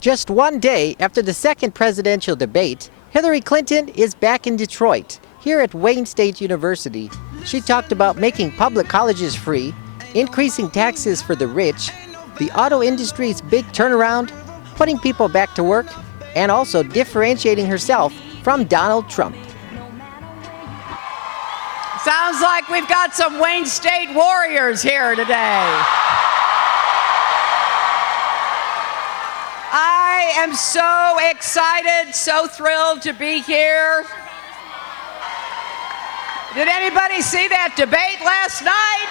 Just one day after the second presidential debate, Hillary Clinton is back in Detroit, here at Wayne State University. She talked about making public colleges free, increasing taxes for the rich, the auto industry's big turnaround, putting people back to work, and also differentiating herself from Donald Trump. Sounds like we've got some Wayne State warriors here today. I am so excited, so thrilled to be here. Did anybody see that debate last night?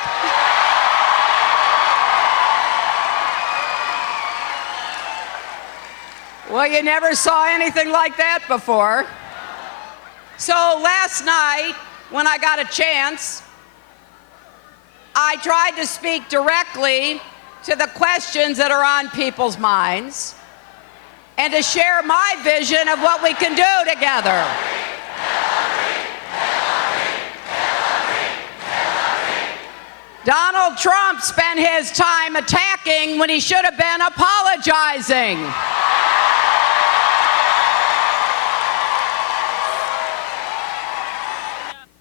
Well, you never saw anything like that before. So last night, when I got a chance, I tried to speak directly to the questions that are on people's minds and to share my vision of what we can do together. Donald Trump spent his time attacking when he should have been apologizing.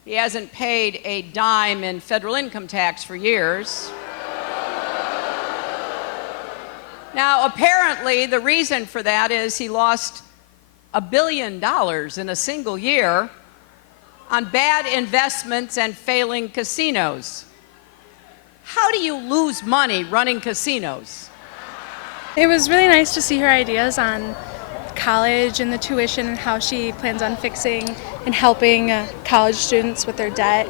He hasn't paid a dime in federal income tax for years. Now, apparently, the reason for that is he lost $1 billion in a single year on bad investments and failing casinos. How do you lose money running casinos? It was really nice to see her ideas on college and the tuition and how she plans on fixing and helping college students with their debt,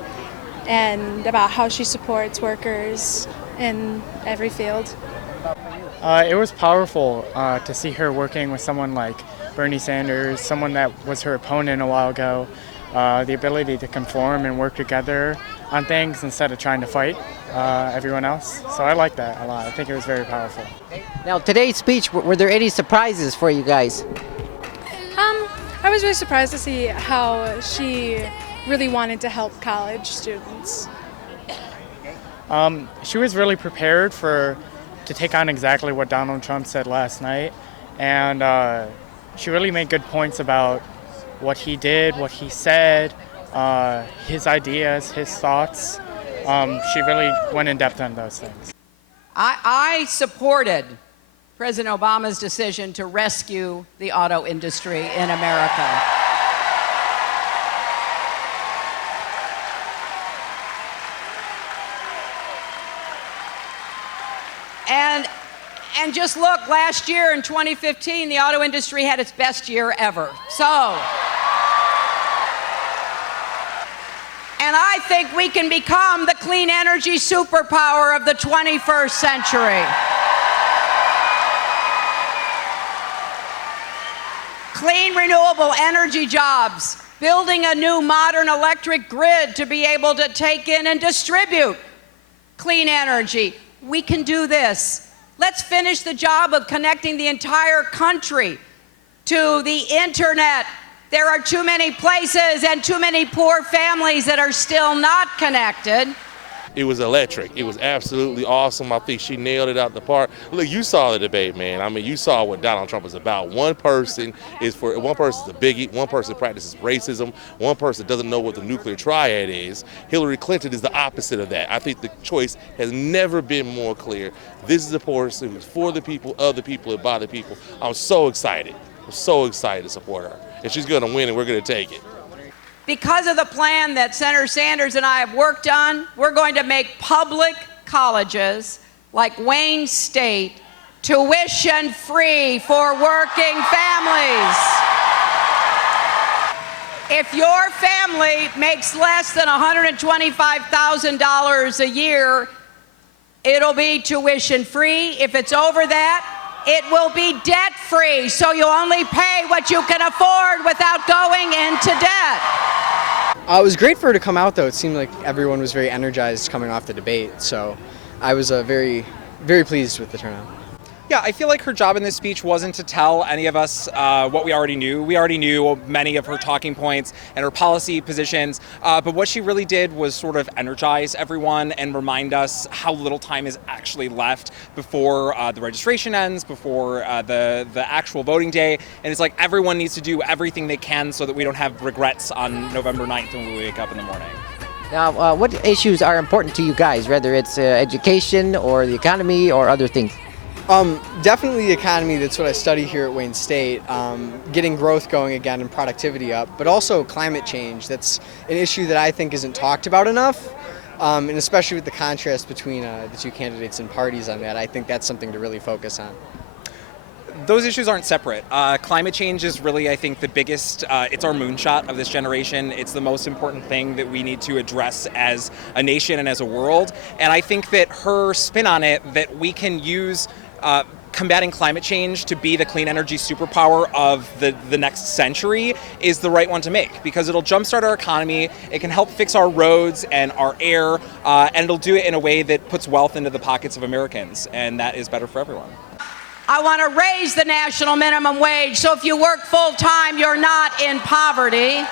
and about how she supports workers in every field. It was powerful to see her working with someone like Bernie Sanders, someone that was her opponent a while ago. The ability to conform and work together on things instead of trying to fight everyone else. So I like that a lot. I think it was very powerful. Now, today's speech, were there any surprises for you guys? I was really surprised to see how she really wanted to help college students. She was really prepared to take on exactly what Donald Trump said last night, and she really made good points about what he did, what he said, his ideas, his thoughts. She really went in depth on those things. I supported President Obama's decision to rescue the auto industry in America. And just look, last year in 2015, the auto industry had its best year ever. And I think we can become the clean energy superpower of the 21st century. Clean, renewable energy jobs, building a new modern electric grid to be able to take in and distribute clean energy. We can do this. Let's finish the job of connecting the entire country to the internet. There are too many places and too many poor families that are still not connected. It was electric. It was absolutely awesome. I think she nailed it out the park. Look, you saw the debate, man. I mean, you saw what Donald Trump is about. One person is a bigot, one person practices racism, one person doesn't know what the nuclear triad is. Hillary Clinton is the opposite of that. I think the choice has never been more clear. This is a person who's for the people, of the people, and by the people. I'm so excited. I'm so excited to support her. And she's going to win, and we're going to take it. Because of the plan that Senator Sanders and I have worked on, we're going to make public colleges like Wayne State tuition-free for working families. If your family makes less than $125,000 a year, it'll be tuition-free. If it's over that, it will be debt-free, so you only pay what you can afford without going into debt. It was great for her to come out, though. It seemed like everyone was very energized coming off the debate, so I was very, very pleased with the turnout. Yeah, I feel like her job in this speech wasn't to tell any of us what we already knew. We already knew many of her talking points and her policy positions, but what she really did was sort of energize everyone and remind us how little time is actually left before the registration ends, before the actual voting day. And it's like everyone needs to do everything they can so that we don't have regrets on November 9th when we wake up in the morning. Now, what issues are important to you guys, whether it's education or the economy or other things? Definitely the economy. That's what I study here at Wayne State. Getting growth going again and productivity up, but also climate change. That's an issue that I think isn't talked about enough, and especially with the contrast between the two candidates and parties on that. I think that's something to really focus on. Those issues aren't separate. Climate change is really, I think, the biggest, it's our moonshot of this generation. It's the most important thing that we need to address as a nation and as a world. And I think that her spin on it, that we can use combating climate change to be the clean energy superpower of the next century, is the right one to make, because it'll jumpstart our economy, it can help fix our roads and our air, and it'll do it in a way that puts wealth into the pockets of Americans, and that is better for everyone. I want to raise the national minimum wage, so if you work full-time, you're not in poverty.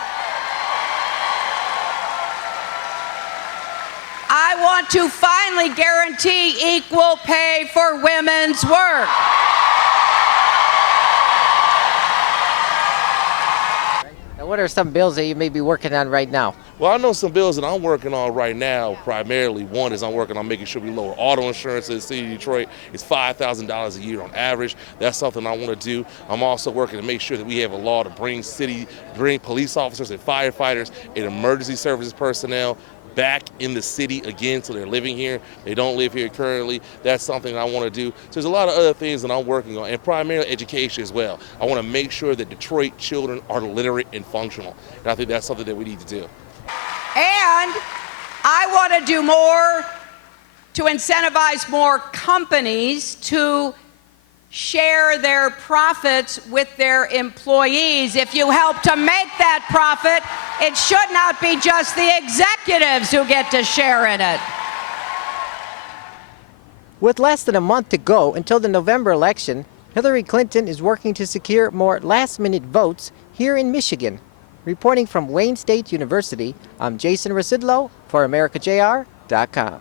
I want to finally guarantee equal pay for women's work. Now, what are some bills that you may be working on right now? Well, I know some bills that I'm working on right now. Primarily, one is I'm working on making sure we lower auto insurance in the city of Detroit. It's $5,000 a year on average. That's something I want to do. I'm also working to make sure that we have a law to bring police officers and firefighters and emergency services personnel back in the city again, so they're living here. They don't live here currently. That's something I want to do. So there's a lot of other things that I'm working on, and primarily education as well. I want to make sure that Detroit children are literate and functional, and I think that's something that we need to do. And I want to do more to incentivize more companies to share their profits with their employees. If you help to make that profit, it should not be just the executives who get to share in it. With less than a month to go until the November election, Hillary Clinton is working to secure more last-minute votes here in Michigan. Reporting from Wayne State University, I'm Jason Rzucidlo for AmericaJR.com.